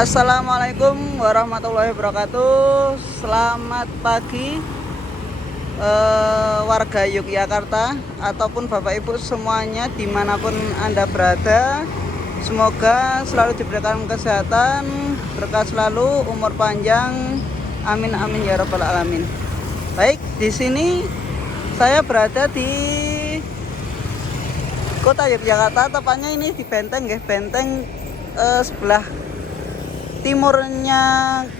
Assalamualaikum warahmatullahi wabarakatuh. Selamat pagi warga Yogyakarta ataupun Bapak Ibu semuanya dimanapun Anda berada. Semoga selalu diberikan kesehatan, berkah selalu, umur panjang. Amin amin ya rabbal alamin. Baik, di sini saya berada di Kota Yogyakarta, tepatnya ini di Benteng ya, Benteng sebelah timurnya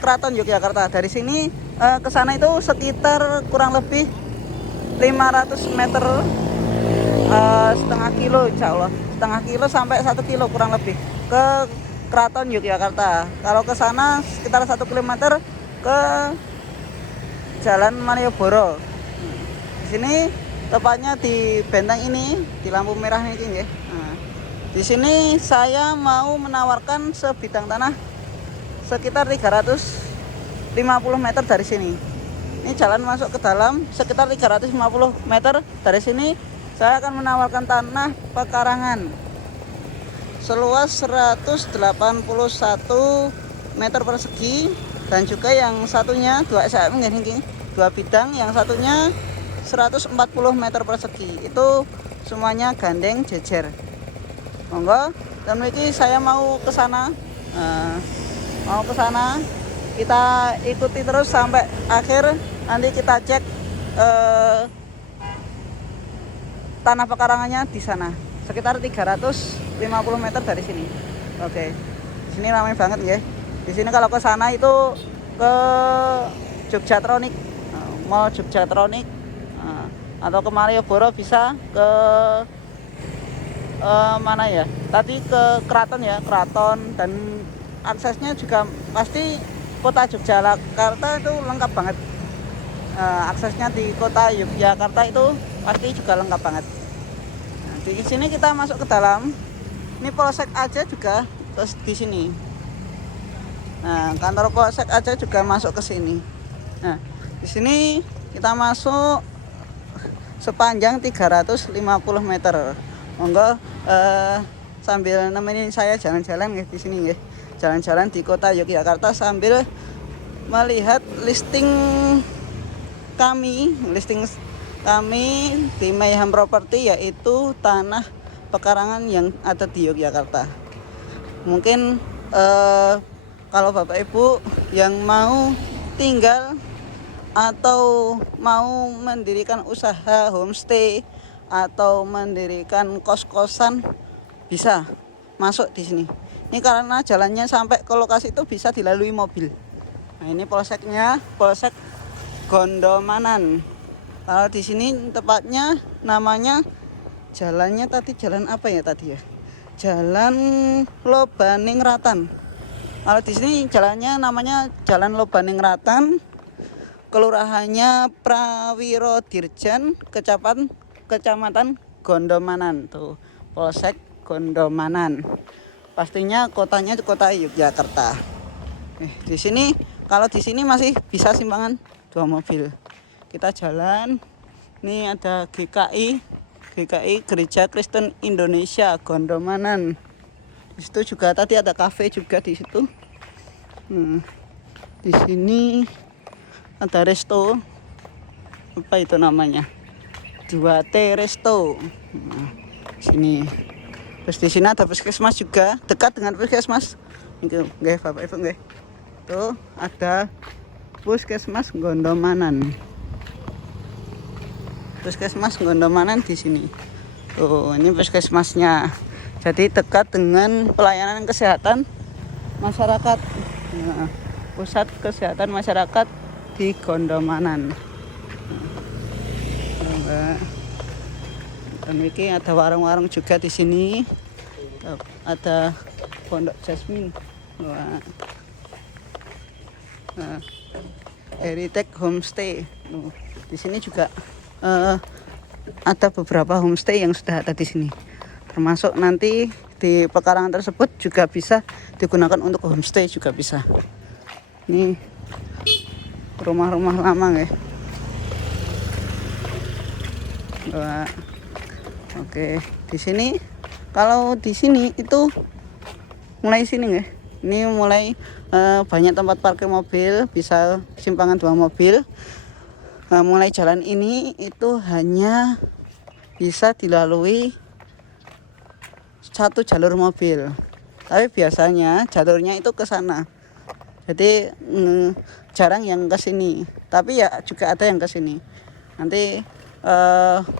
Keraton Yogyakarta. Dari sini ke sana itu sekitar kurang lebih 500 meter, setengah kilo insya Allah, setengah kilo sampai 1 kilo kurang lebih ke Keraton Yogyakarta. Kalau ke sana sekitar 1 kilometer ke Jalan Malioboro. Di sini tepatnya di benteng ini, di lampu merah ini ya. Nah, di sini saya mau menawarkan sebidang tanah sekitar 350 meter dari sini. Ini jalan masuk ke dalam sekitar 350 meter dari sini. Saya akan menawarkan tanah pekarangan seluas 181 meter persegi, dan juga yang satunya 2 SM ini, 2 bidang, yang satunya 140 meter persegi. Itu semuanya gandeng jejer. Monggo, dan ini saya mau ke sana. Kita ikuti terus sampai akhir. Nanti kita cek tanah pekarangannya di sana sekitar 350 meter dari sini. Oke, di sini ramai banget ya. Di sini kalau ke sana itu ke Jogjatronik, Mall Jogjatronik, atau ke Malioboro bisa ke mana ya? Tadi ke Keraton ya, Keraton, dan aksesnya juga pasti Kota Yogyakarta itu lengkap banget. Aksesnya di Kota Yogyakarta itu pasti juga lengkap banget. Nah, di sini kita masuk ke dalam. Ini Polsek Aceh juga terus di sini. Nah, kantor Polsek Aceh juga masuk ke sini. Nah, di sini kita masuk sepanjang 350 meter. Monggo sambil nemenin saya jalan-jalan ya di sini ya. Jalan-jalan di Kota Yogyakarta sambil melihat listing kami di Mayhem Property, yaitu tanah pekarangan yang ada di Yogyakarta. Mungkin kalau Bapak Ibu yang mau tinggal atau mau mendirikan usaha homestay atau mendirikan kos-kosan, bisa masuk di sini. Ini karena jalannya sampai ke lokasi itu bisa dilalui mobil. Nah, ini polseknya, Polsek Gondomanan. Kalau di sini tepatnya namanya jalannya tadi jalan apa ya tadi ya? Jalan Lobaningratan. Kalau di sini jalannya namanya Jalan Lobaningratan, kelurahannya Prawiro Dirjan, Kecamatan Gondomanan. Tuh, Polsek Gondomanan. Pastinya kotanya Kota Yogyakarta. Di sini kalau di sini masih bisa simpangan 2 mobil. Kita jalan. Ini ada GKI Gereja Kristen Indonesia Gondomanan. Di situ juga tadi ada kafe juga di situ. Di sini ada resto. Apa itu namanya? 2T Resto. Sini. Terus di sini ada puskesmas juga, dekat dengan puskesmas. Itu, nggih Bapak Ibu nggih. Tuh, ada Puskesmas Gondomanan. Puskesmas Gondomanan di sini. Tuh, ini puskesmasnya. Jadi dekat dengan pelayanan kesehatan masyarakat. Nah, pusat kesehatan masyarakat di Gondomanan. Dan ini ada warung-warung juga di sini. Ada Pondok Jasmine. Heritage Homestay. Di sini juga ada beberapa homestay yang sudah ada di sini. Termasuk nanti di pekarangan tersebut juga bisa digunakan untuk homestay juga bisa. Ini rumah-rumah lama ya. Oke, di sini kalau di sini itu mulai sini ya. Ini mulai banyak tempat parkir mobil, bisa simpangan 2 mobil. Mulai jalan ini itu hanya bisa dilalui 1 jalur mobil. Tapi biasanya jalurnya itu ke sana. Jadi jarang yang ke sini. Tapi ya juga ada yang ke sini. Nanti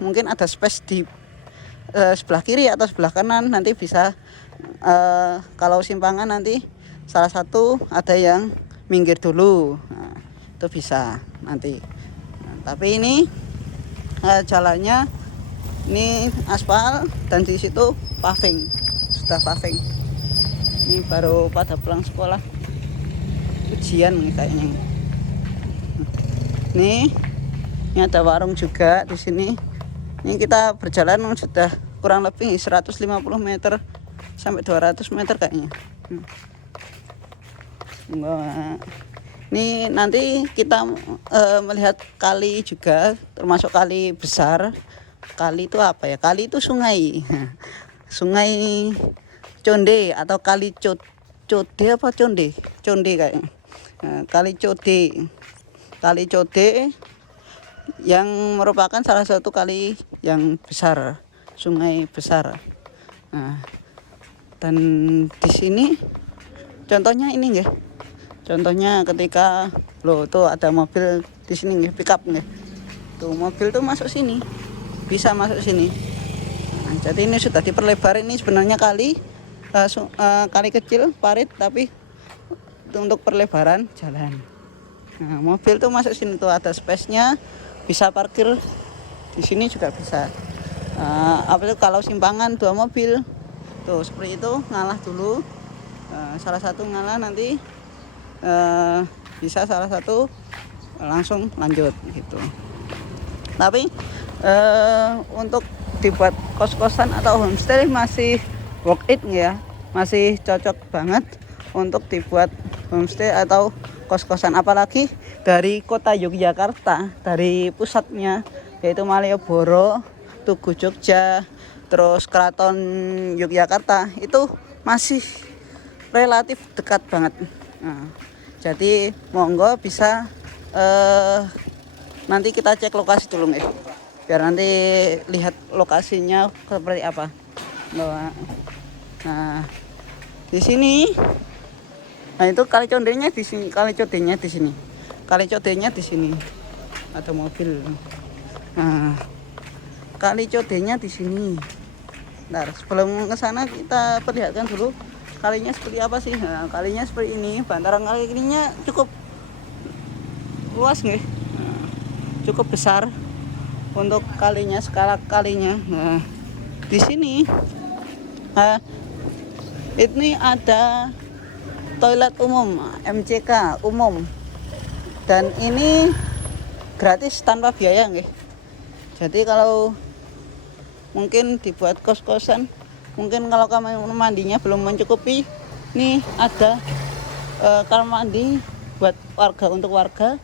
mungkin ada space di sebelah kiri atau sebelah kanan, nanti bisa kalau simpangan nanti salah satu ada yang minggir dulu. Nah, itu bisa nanti. Tapi ini jalannya ini aspal dan di situ paving, sudah paving. Ini baru pada pulang sekolah, ujian nih kayaknya. Ini ada warung juga di sini. Ini kita berjalan sudah kurang lebih 150 meter sampai 200 meter kayaknya. Ini nanti kita melihat kali juga, termasuk kali besar. Kali itu apa ya? Kali itu sungai. Sungai Conde atau kali Code apa Conde? Conde kayaknya. Kali Code. Kali Code yang merupakan salah satu kali yang besar, sungai besar. Nah, dan di sini contohnya ini nggih. Contohnya ketika tuh ada mobil di sini nggih, pickup nggih. Tuh mobil tuh masuk sini. Bisa masuk sini. Nah, jadi ini sudah diperlebar, ini sebenarnya kali kali kecil parit, tapi untuk perlebaran jalan. Nah, mobil tuh masuk sini tuh ada space-nya, bisa parkir di sini juga bisa. Apa itu kalau simpangan 2 mobil tuh seperti itu ngalah dulu. Salah satu ngalah nanti bisa salah satu langsung lanjut gitu. Tapi untuk dibuat kos-kosan atau homestay masih worth it ya, masih cocok banget untuk dibuat homestay atau kos-kosan, apalagi dari kota Yogyakarta, dari pusatnya yaitu Malioboro, Tugu Jogja, terus Keraton Yogyakarta itu masih relatif dekat banget. Nah, jadi monggo bisa nanti kita cek lokasi dulu nih, biar nanti lihat lokasinya seperti apa. Nah, di sini, nah itu kali condenya di sini, kali codenya di sini, kali codenya di sini, ada mobil. Nah, kali codenya di sini. Ntar sebelum ke sana kita perlihatkan dulu kalinya seperti apa sih. Nah, kalinya seperti ini, bantaran kali ininya cukup luas nih. Cukup besar untuk kalinya, skala kalinya. Nah, di sini ini ada toilet umum, MCK umum, dan ini gratis tanpa biaya nggih. Jadi kalau mungkin dibuat kos-kosan, mungkin kalau kamar mandinya belum mencukupi, ini ada kamar mandi buat warga, untuk warga.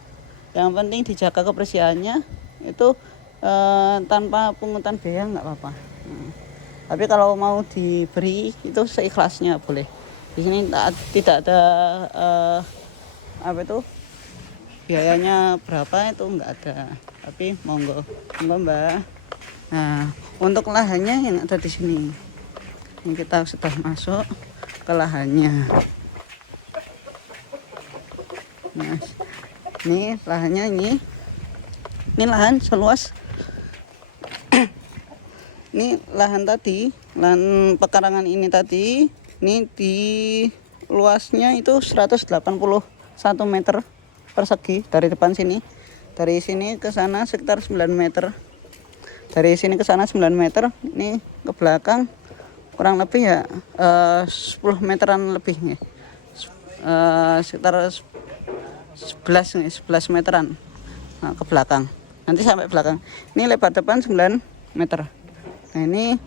Yang penting dijaga kebersihannya, itu tanpa pungutan biaya nggak apa-apa. Tapi kalau mau diberi itu seikhlasnya boleh. Di sini tidak ada apa itu biayanya berapa, itu nggak ada. Tapi monggo Mbak. Nah, untuk lahannya yang ada di sini, ini kita sudah masuk ke lahannya. Nah, ini lahannya, ini lahan seluas ini lahan tadi, lahan pekarangan ini tadi, ini di luasnya itu 181 meter persegi dari depan sini. Dari sini ke sana sekitar 9 meter. Dari sini ke sana 9 meter, ini ke belakang kurang lebih ya 10 meteran lebih nih. Sekitar 11 meteran ke belakang, nanti sampai belakang. Ini lebar depan 9 meter. Nah, ini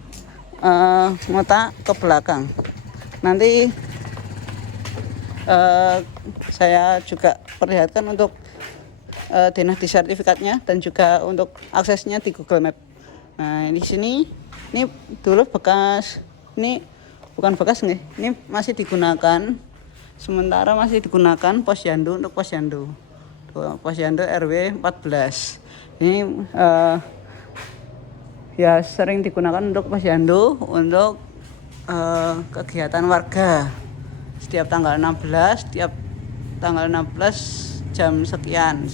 ngotak ke belakang. Nanti saya juga perlihatkan untuk dinasti sertifikatnya dan juga untuk aksesnya di Google Map. Nah, di sini ini dulu bekas, ini bukan bekas nih, ini masih digunakan sementara masih digunakan posyandu untuk posyandu. Posyandu RW 14. Ini ya sering digunakan untuk posyandu untuk kegiatan warga. Setiap tanggal 16, setiap tanggal 16 jam sekian.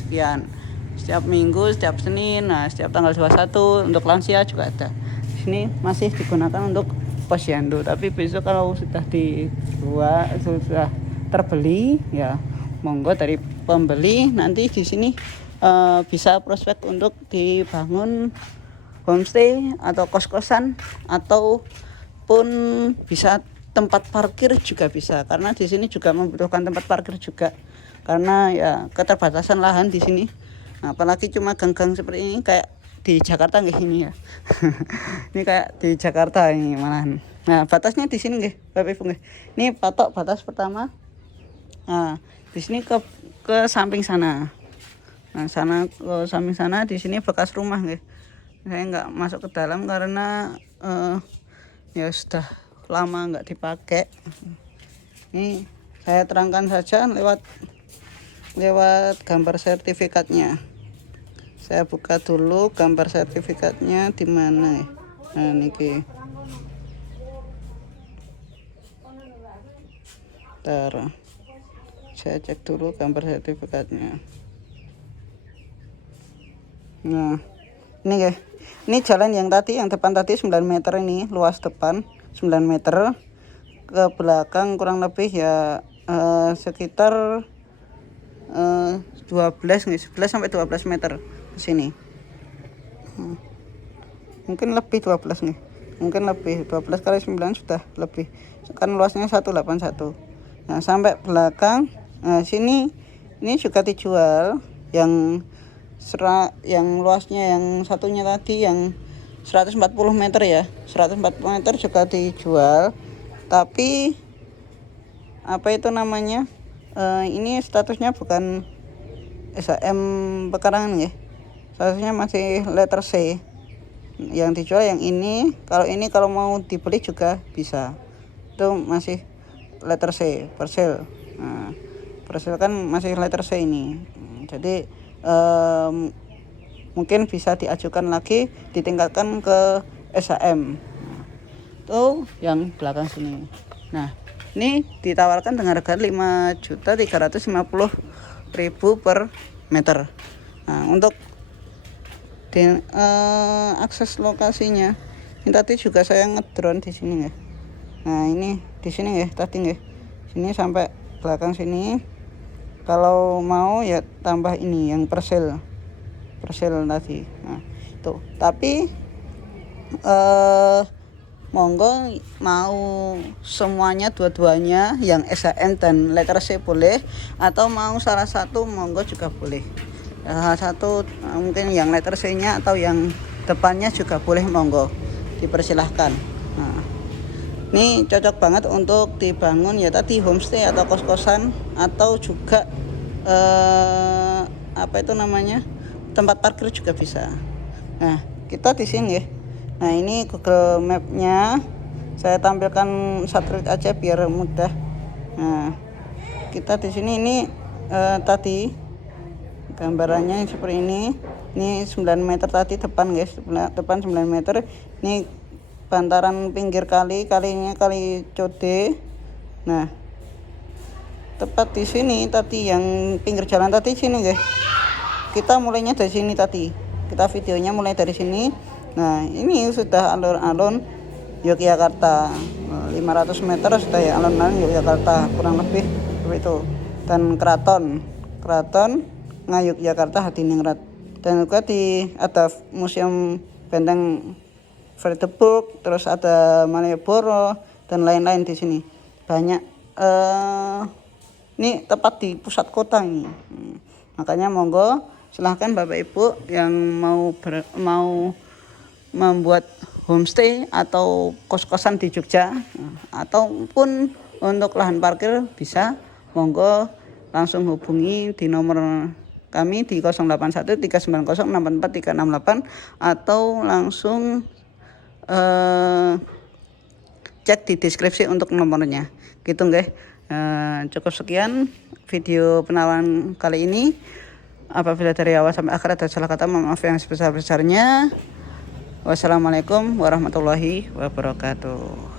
Setiap minggu, setiap Senin, nah setiap tanggal 21 untuk lansia juga ada. Di sini masih digunakan untuk posyandu, tapi besok kalau sudah dibuat, sudah terbeli ya monggo dari pembeli nanti di sini bisa prospek untuk dibangun homestay atau kos-kosan ataupun bisa tempat parkir juga bisa, karena di sini juga membutuhkan tempat parkir juga karena ya keterbatasan lahan di sini. Nah, apalagi cuma gang-gang seperti ini kayak di Jakarta nggih ini ya. Ini kayak di Jakarta ini malahan. Nah, batasnya di sini nggih, Bapak Ibu nggih. Ini patok batas pertama. Nah, di sini ke samping sana. Nah, sana ke samping sana di sini bekas rumah nggih. Saya nggak masuk ke dalam karena ya sudah lama nggak dipakai. Ini saya terangkan saja lewat gambar sertifikatnya. Saya buka dulu gambar sertifikatnya di mana ya. Nah, niki. Bentar. Saya cek dulu gambar sertifikatnya. Nah, ini guys. Ini jalan yang tadi, yang depan tadi 9 meter ini, luas depan 9 meter. Ke belakang kurang lebih ya sekitar 11 sampai 12 meter ke sini. Mungkin lebih 12 nih. Mungkin lebih 12 kali 9 sudah lebih. Kan luasnya 181. Nah, sampai belakang sini ini juga dijual yang luasnya yang satunya tadi yang 140 meter ya. 140 meter juga dijual. Tapi apa itu namanya? Ini statusnya bukan SHM Pekarangan ya. Statusnya masih letter C. Yang dijual yang ini. Kalau mau dibeli juga bisa. Itu masih letter C, parcel. Nah, parcel kan masih letter C ini. Jadi mungkin bisa diajukan lagi, ditingkatkan ke SHM. Itu yang belakang sini. Nah, ini ditawarkan dengan harga 5.350.000 per meter. Nah, untuk akses lokasinya, ini tadi juga saya ngedrone di sini ya. Nah, ini di sini ya tadi ya. Sini sampai belakang sini. Kalau mau ya tambah ini yang persel tadi. Nah, tuh. Tapi monggo mau semuanya dua-duanya yang SHM dan letter C boleh, atau mau salah satu monggo juga boleh. Salah satu mungkin yang letter C-nya atau yang depannya juga boleh, monggo dipersilahkan. Nah, ini cocok banget untuk dibangun ya tadi homestay atau kos-kosan, atau juga apa itu namanya, tempat parkir juga bisa. Nah, kita di sini ya. Nah, ini Google Map-nya saya tampilkan satelit aja biar mudah. Nah, kita di sini ini tadi gambarannya seperti ini. Ini 9 meter tadi depan guys, depan 9 meter. Ini bantaran pinggir kalinya kali Code. Nah, tepat di sini tadi yang pinggir jalan tadi sini guys. Kita mulainya dari sini tadi. Kita videonya mulai dari sini. Nah, ini sudah alun-alun Yogyakarta. 500 meter sudah ya alun-alun Yogyakarta kurang lebih seperti itu. Dan keraton Yogyakarta Hadiningrat. Dan juga ada museum benteng Frederik, terus ada Malioboro dan lain-lain di sini. Banyak ini tepat di pusat kota ini. Makanya monggo silahkan Bapak Ibu yang mau membuat homestay atau kos-kosan di Jogja, ataupun untuk lahan parkir bisa, monggo langsung hubungi di nomor kami di 081390644368 atau langsung cek di deskripsi untuk nomornya gitu nggih. Cukup sekian video penawaran kali ini. Apabila dari awal sampai akhir ada salah kata, mohon maaf yang sebesar-besarnya. Wassalamualaikum warahmatullahi wabarakatuh.